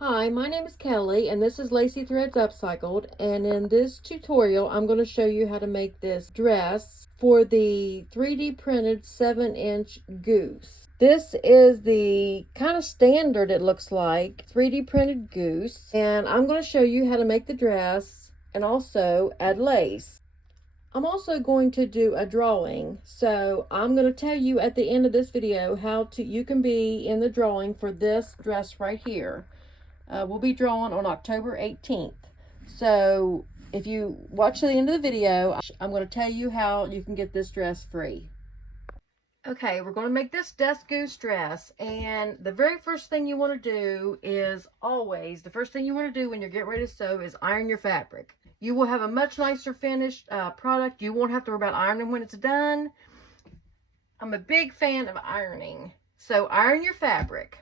Hi, my name is Kelly and this is Lacy Threads Upcycled, and in this tutorial I'm going to show you how to make this dress for the 3D printed 7-inch goose. This is the kind of standard, it looks like, 3D printed goose, and I'm going to show you how to make the dress and also add lace. I'm also going to do a drawing, so I'm going to tell you at the end of this video how you can be in the drawing for this dress right here. Will be drawn on October 18th. So if you watch to the end of the video, I'm going to tell you how you can get this dress free. Okay, we're going to make this desk goose dress, and the very first thing you want to do is the first thing you want to do when you're getting ready to sew is iron your fabric. You will have a much nicer finished product. You won't have to worry about ironing when it's done. I'm a big fan of ironing. So iron your fabric.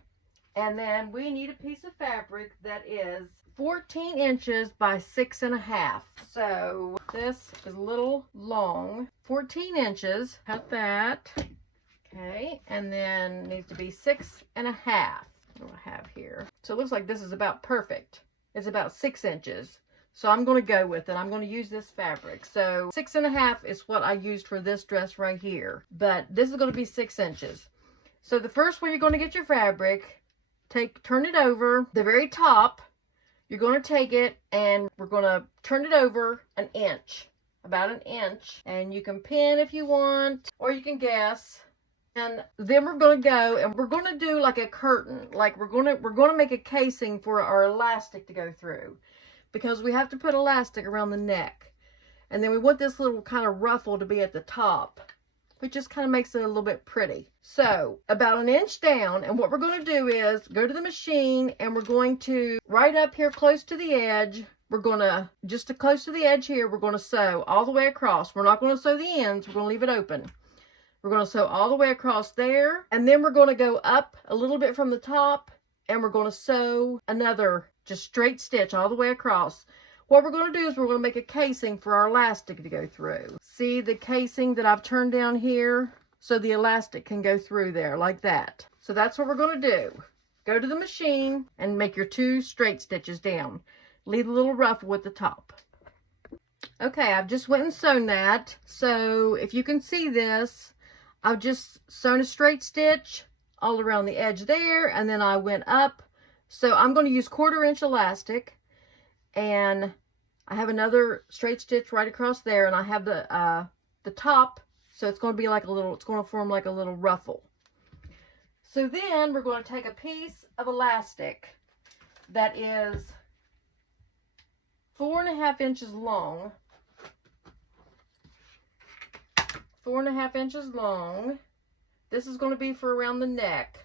And then we need a piece of fabric that is 14 inches by 6.5. So this is a little long. 14 inches. Cut that. Okay. And then needs to be 6.5. What do I have here? So it looks like this is about perfect. It's about 6 inches. So I'm going to go with it. I'm going to use this fabric. So 6.5 is what I used for this dress right here. But this is going to be 6 inches. So the first one, you're going to get your fabric. Turn it over the very top. You're going to take it and we're going to turn it over an inch, about an inch, and you can pin if you want, or you can guess. And then we're going to go and we're going to do like a curtain, like we're going to make a casing for our elastic to go through, because we have to put elastic around the neck, and then we want this little kind of ruffle to be at the top, which just kind of makes it a little bit pretty. So about an inch down, and what we're going to do is go to the machine and we're going to, right up here close to the edge, we're going to, just close to the edge here, we're going to sew all the way across. We're not going to sew the ends, we're going to leave it open. We're going to sew all the way across there, and then we're going to go up a little bit from the top, and we're going to sew another just straight stitch all the way across. What we're going to do is we're going to make a casing for our elastic to go through. See the casing that I've turned down here? So the elastic can go through there like that. So that's what we're going to do. Go to the machine and make your 2 straight stitches down. Leave a little ruffle at the top. Okay, I've just went and sewn that. So if you can see this, I've just sewn a straight stitch all around the edge there, and then I went up. So I'm going to use 1/4 inch elastic. And I have another straight stitch right across there, and I have the top, so it's going to be like a little, it's going to form like a little ruffle. So then we're going to take a piece of elastic that is 4.5 inches long. 4.5 inches long. This is going to be for around the neck.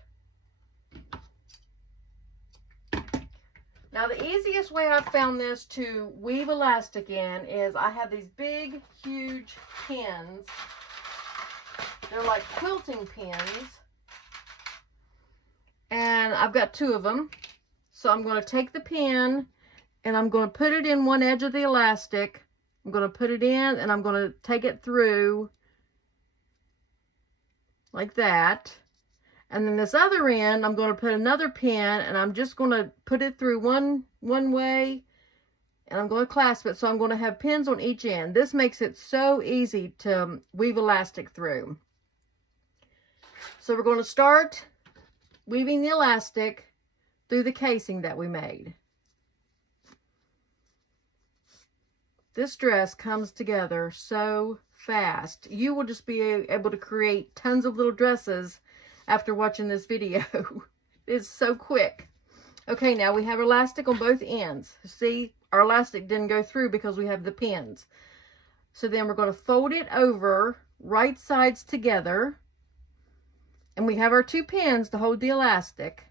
Now, the easiest way I've found this to weave elastic in is I have these big, huge pins. They're like quilting pins. And I've got 2 of them. So I'm going to take the pin and I'm going to put it in one edge of the elastic. I'm going to put it in and I'm going to take it through like that. And then this other end, I'm going to put another pin, and I'm just going to put it through one way, and I'm going to clasp it. So I'm going to have pins on each end. This makes it so easy to weave elastic through. So we're going to start weaving the elastic through the casing that we made. This dress comes together so fast. You will just be able to create tons of little dresses after watching this video. It's so quick. Okay, now we have elastic on both ends. See, our elastic didn't go through because we have the pins. So then we're going to fold it over right sides together. And we have our 2 pins to hold the elastic.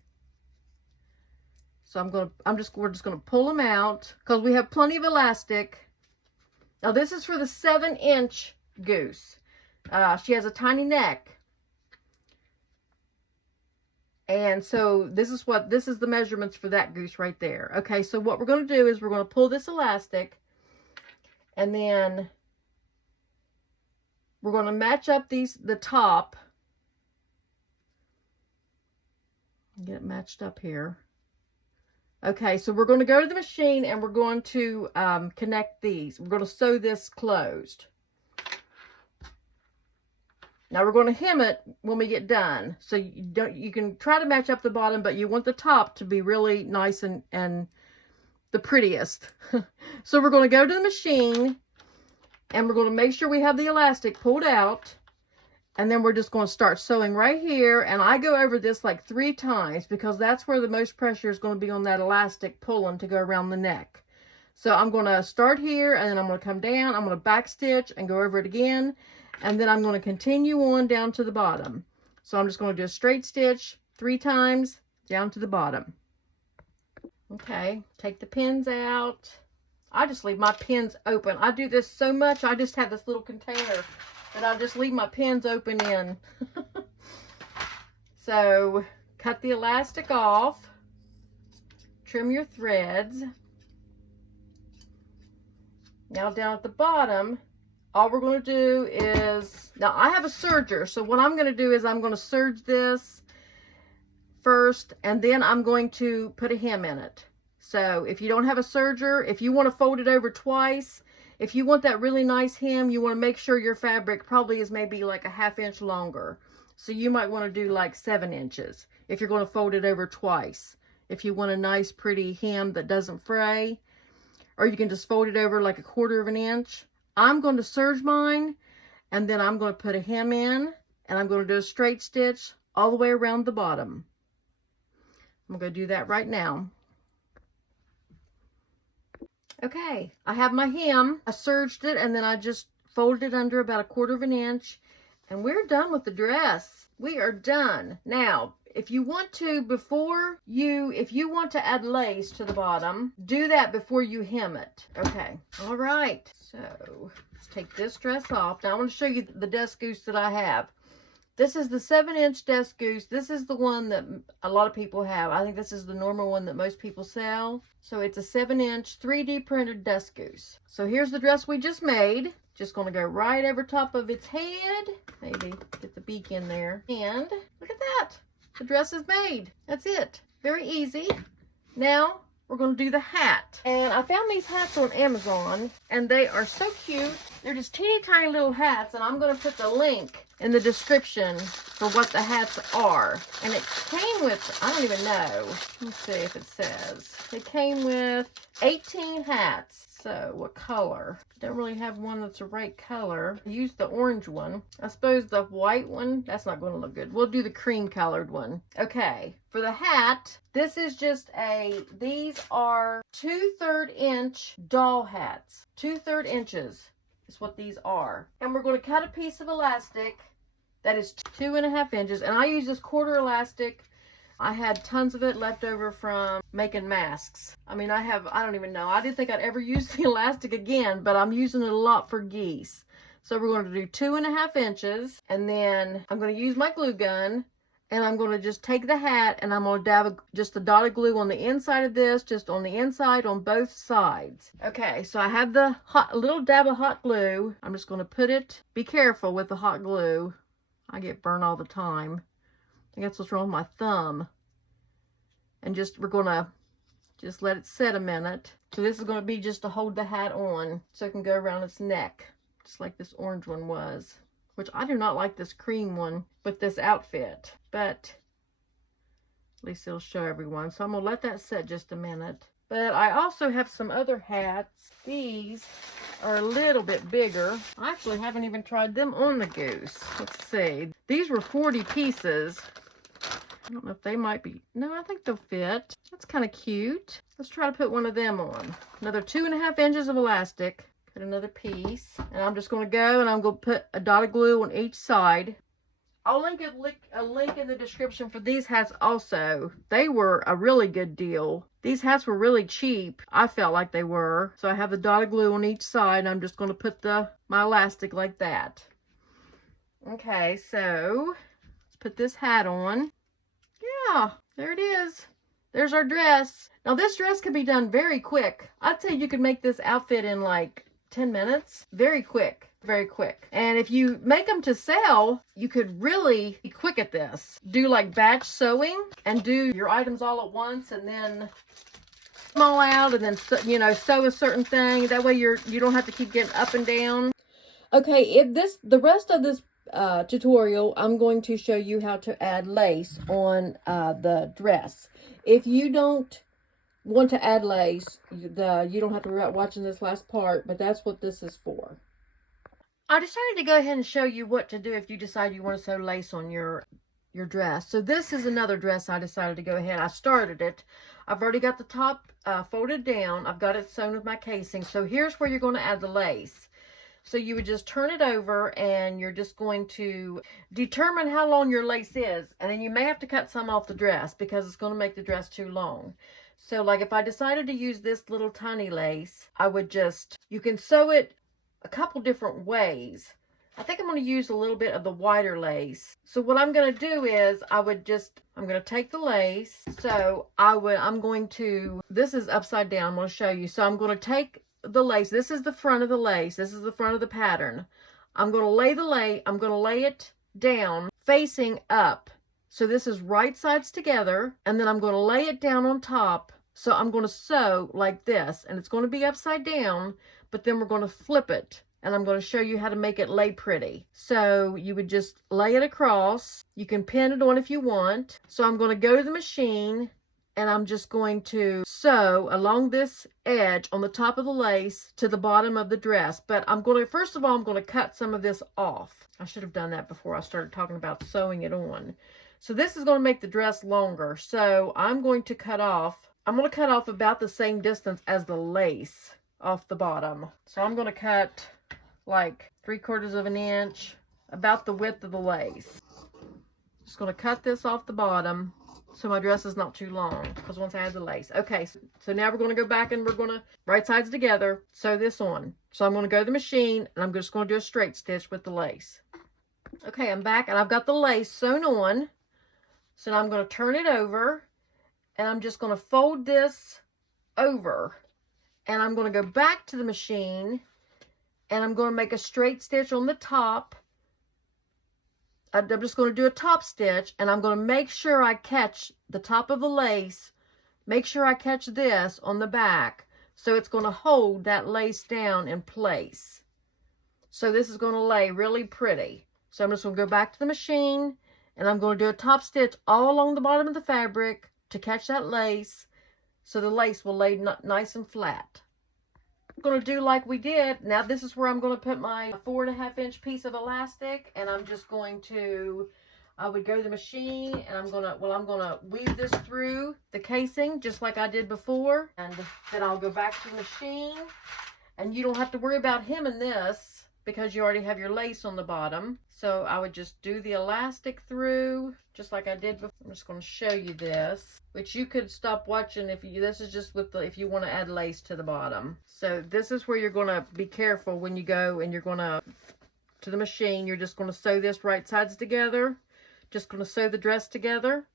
So we're just going to pull them out because we have plenty of elastic. Now this is for the 7-inch goose. She has a tiny neck. And so this is the measurements for that goose right there. Okay, so what we're going to do is we're going to pull this elastic, and then we're going to match up the top. Get it matched up here. Okay, so we're going to go to the machine and we're going to connect these. We're going to sew this closed. Now we're going to hem it when we get done. So you can try to match up the bottom, but you want the top to be really nice and the prettiest. So we're going to go to the machine and we're going to make sure we have the elastic pulled out. And then we're just going to start sewing right here. And I go over this like 3 times because that's where the most pressure is going to be on that elastic pulling to go around the neck. So I'm going to start here and then I'm going to come down. I'm going to back stitch and go over it again. And then I'm going to continue on down to the bottom. So I'm just going to do a straight stitch 3 times down to the bottom. Okay, take the pins out. I just leave my pins open. I do this so much. I just have this little container and I'll just leave my pins open in. So cut the elastic off, trim your threads. Now down at the bottom, all we're going to do is, now I have a serger, so what I'm going to do is I'm going to serge this first and then I'm going to put a hem in it. So if you don't have a serger, if you want to fold it over twice, if you want that really nice hem, you want to make sure your fabric probably is maybe like a 1/2 inch longer. So you might want to do like 7 inches if you're going to fold it over twice. If you want a nice pretty hem that doesn't fray, or you can just fold it over like 1/4 inch. I'm going to serge mine and then I'm going to put a hem in and I'm going to do a straight stitch all the way around the bottom. I'm going to do that right now. Okay, I have my hem. I serged it and then I just folded it under about 1/4 inch and we're done with the dress. We are done. Now, if you want to, if you want to add lace to the bottom, do that before you hem it. Okay, all right. So let's take this dress off. Now I want to show you the desk goose that I have. This is the 7-inch desk goose. This is the one that a lot of people have. I think this is the normal one that most people sell. So it's a 7-inch 3D printed desk goose. So here's the dress we just made. Just going to go right over top of its head. Maybe get the beak in there. And look at that. The dress is made. That's it. Very easy. Now we're going to do the hat. And I found these hats on Amazon and they are so cute. They're just teeny tiny little hats and I'm going to put the link in the description for what the hats are. And it came with, I don't even know. Let's see if it says. It came with 18 hats. So what color? Don't really have one that's the right color. I used the orange one. I suppose the white one, that's not going to look good. We'll do the cream colored one. Okay, for the hat, this is just these are 2/3 inch doll hats. 2/3 inches is what these are. And we're going to cut a piece of elastic that is 2.5 inches. And I use this 1/4 elastic. I had tons of it left over from making masks. I mean, I don't even know. I didn't think I'd ever use the elastic again, but I'm using it a lot for geese. So we're going to do 2.5 inches. And then I'm going to use my glue gun. And I'm going to just take the hat and I'm going to dab just a dot of glue on the inside of this, just on the inside on both sides. Okay, so I have the little dab of hot glue. I'm just going to put it, be careful with the hot glue. I get burned all the time. I think that's what's wrong with my thumb. And we're going to just let it set a minute. So this is going to be just to hold the hat on so it can go around its neck, just like this orange one was. Which I do not like this cream one with this outfit, but at least it'll show everyone. So I'm going to let that set just a minute. But I also have some other hats. These are a little bit bigger. I actually haven't even tried them on the goose. Let's see. These were 40 pieces. I don't know if they might be. No, I think they'll fit. That's kind of cute. Let's try to put one of them on. Another 2.5 inches of elastic. Cut another piece. And I'm just going to go and I'm going to put a dot of glue on each side. I'll link a link in the description for these hats also. They were a really good deal. These hats were really cheap. I felt like they were. So I have the dot of glue on each side and I'm just going to put my elastic like that. Okay, so let's put this hat on. Yeah, there it is. There's our dress. Now this dress can be done very quick. I'd say you could make this outfit in like 10 minutes. Very quick. Very quick. And if you make them to sell, you could really be quick at this. Do like batch sewing and do your items all at once and then them all out and then, you know, sew a certain thing. That way you don't have to keep getting up and down. Okay, the rest of this tutorial, I'm going to show you how to add lace on the dress. If you don't want to add lace, you don't have to be watching this last part, but that's what this is for. I decided to go ahead and show you what to do if you decide you want to sew lace on your dress. So this is another dress I decided to go ahead. I started it. I've already got the top folded down. I've got it sewn with my casing. So here's where you're going to add the lace. So you would just turn it over and you're just going to determine how long your lace is. And then you may have to cut some off the dress because it's going to make the dress too long. So like if I decided to use this little tiny lace, I would just, you can sew it a couple different ways. I think I'm going to use a little bit of the wider lace. So what I'm going to do is I'm going to take the lace. So I'm going to, this is upside down. I'm going to show you. So I'm going to take the lace. This is the front of the lace. This is the front of the pattern. I'm going to lay it down facing up. So this is right sides together, and then I'm going to lay it down on top. So I'm going to sew like this, and it's going to be upside down, but then we're going to flip it, and I'm going to show you how to make it lay pretty. So you would just lay it across. You can pin it on if you want. So I'm going to go to the machine, and I'm just going to sew along this edge on the top of the lace to the bottom of the dress. But first of all, I'm going to cut some of this off. I should have done that before I started talking about sewing it on. So this is going to make the dress longer. So I'm going to cut off about the same distance as the lace off the bottom. So I'm going to cut like 3/4 of an inch, about the width of the lace. Just going to cut this off the bottom so my dress is not too long, because once I add the lace. Okay, so now we're going to go back and we're going to right sides together, sew this on. So I'm going to go to the machine and I'm just going to do a straight stitch with the lace. Okay, I'm back and I've got the lace sewn on. So now I'm going to turn it over and I'm just going to fold this over, and I'm going to go back to the machine and I'm going to make a straight stitch on the top. I'm just going to do a top stitch, and I'm going to make sure I catch the top of the lace. Make sure I catch this on the back, so it's going to hold that lace down in place. So this is going to lay really pretty. So I'm just going to go back to the machine, and I'm going to do a top stitch all along the bottom of the fabric to catch that lace, so the lace will lay nice and flat. I'm going to do like we did. Now this is where I'm going to put my 4.5 inch piece of elastic, and I'm just going to, I would go to the machine, and I'm going to weave this through the casing just like I did before, and then I'll go back to the machine, and you don't have to worry about hemming this because you already have your lace on the bottom. So I would just do the elastic through just like I did before. I'm just going to show you this, which you could stop watching this is just with if you want to add lace to the bottom. So this is where you're going to be careful when you go and you're going to the machine. You're just going to sew this right sides together. Just going to sew the dress together.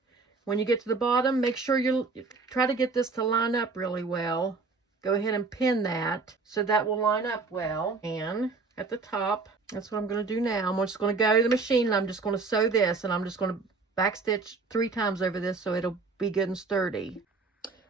When you get to the bottom, make sure you try to get this to line up really well. Go ahead and pin that so that will line up well. And at the top, that's what I'm going to do now. I'm just going to go to the machine and I'm just going to sew this, and I'm just going to backstitch 3 times over this so it'll be good and sturdy.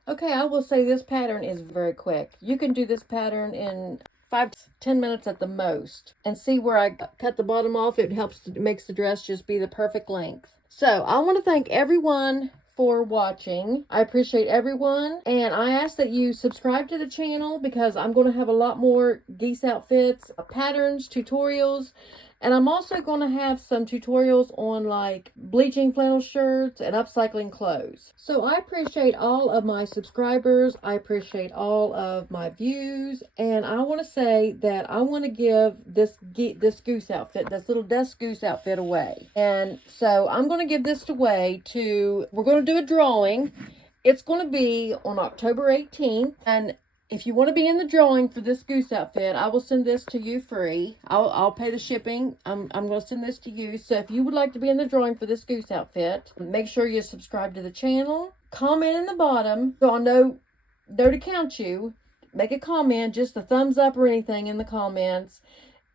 Okay, I will say this pattern is very quick. You can do this pattern in 5 to 10 minutes at the most. And see where I cut the bottom off? It makes the dress just be the perfect length. So I want to thank everyone for watching. I appreciate everyone, and I ask that you subscribe to the channel because I'm going to have a lot more geese outfits, patterns, tutorials, and I'm also going to have some tutorials on like bleaching flannel shirts and upcycling clothes. So I appreciate all of my subscribers. I appreciate all of my views, and I want to say that I want to give this goose outfit, this little desk goose outfit away. And so I'm going to give this away we're going to do a drawing. It's going to be on October 18th, and if you want to be in the drawing for this goose outfit, I will send this to you free. I'll pay the shipping. I'm going to send this to you. So if you would like to be in the drawing for this goose outfit, make sure you subscribe to the channel. Comment in the bottom so I'll know to count you. Make a comment, just a thumbs up or anything in the comments.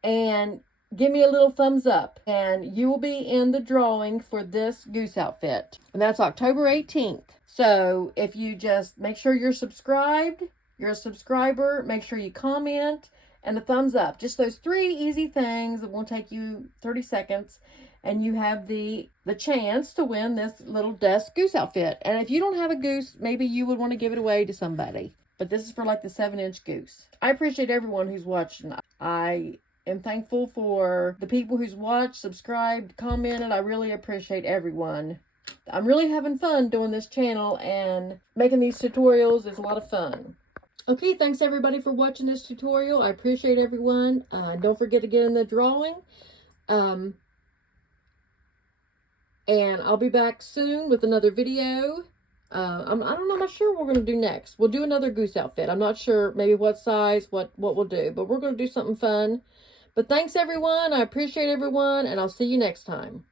And give me a little thumbs up. And you will be in the drawing for this goose outfit. And that's October 18th. So if you just make sure you're subscribed, you're a subscriber, make sure you comment, and a thumbs up. Just those 3 easy things that won't take you 30 seconds. And you have the chance to win this little dust goose outfit. And if you don't have a goose, maybe you would want to give it away to somebody. But this is for like the 7-inch goose. I appreciate everyone who's watching. I am thankful for the people who's watched, subscribed, commented. I really appreciate everyone. I'm really having fun doing this channel and making these tutorials. It's a lot of fun. Okay, thanks everybody for watching this tutorial. I appreciate everyone. Don't forget to get in the drawing. And I'll be back soon with another video. I'm not sure what we're going to do next. We'll do another goose outfit. I'm not sure maybe what size, what we'll do. But we're going to do something fun. But thanks, everyone. I appreciate everyone. And I'll see you next time.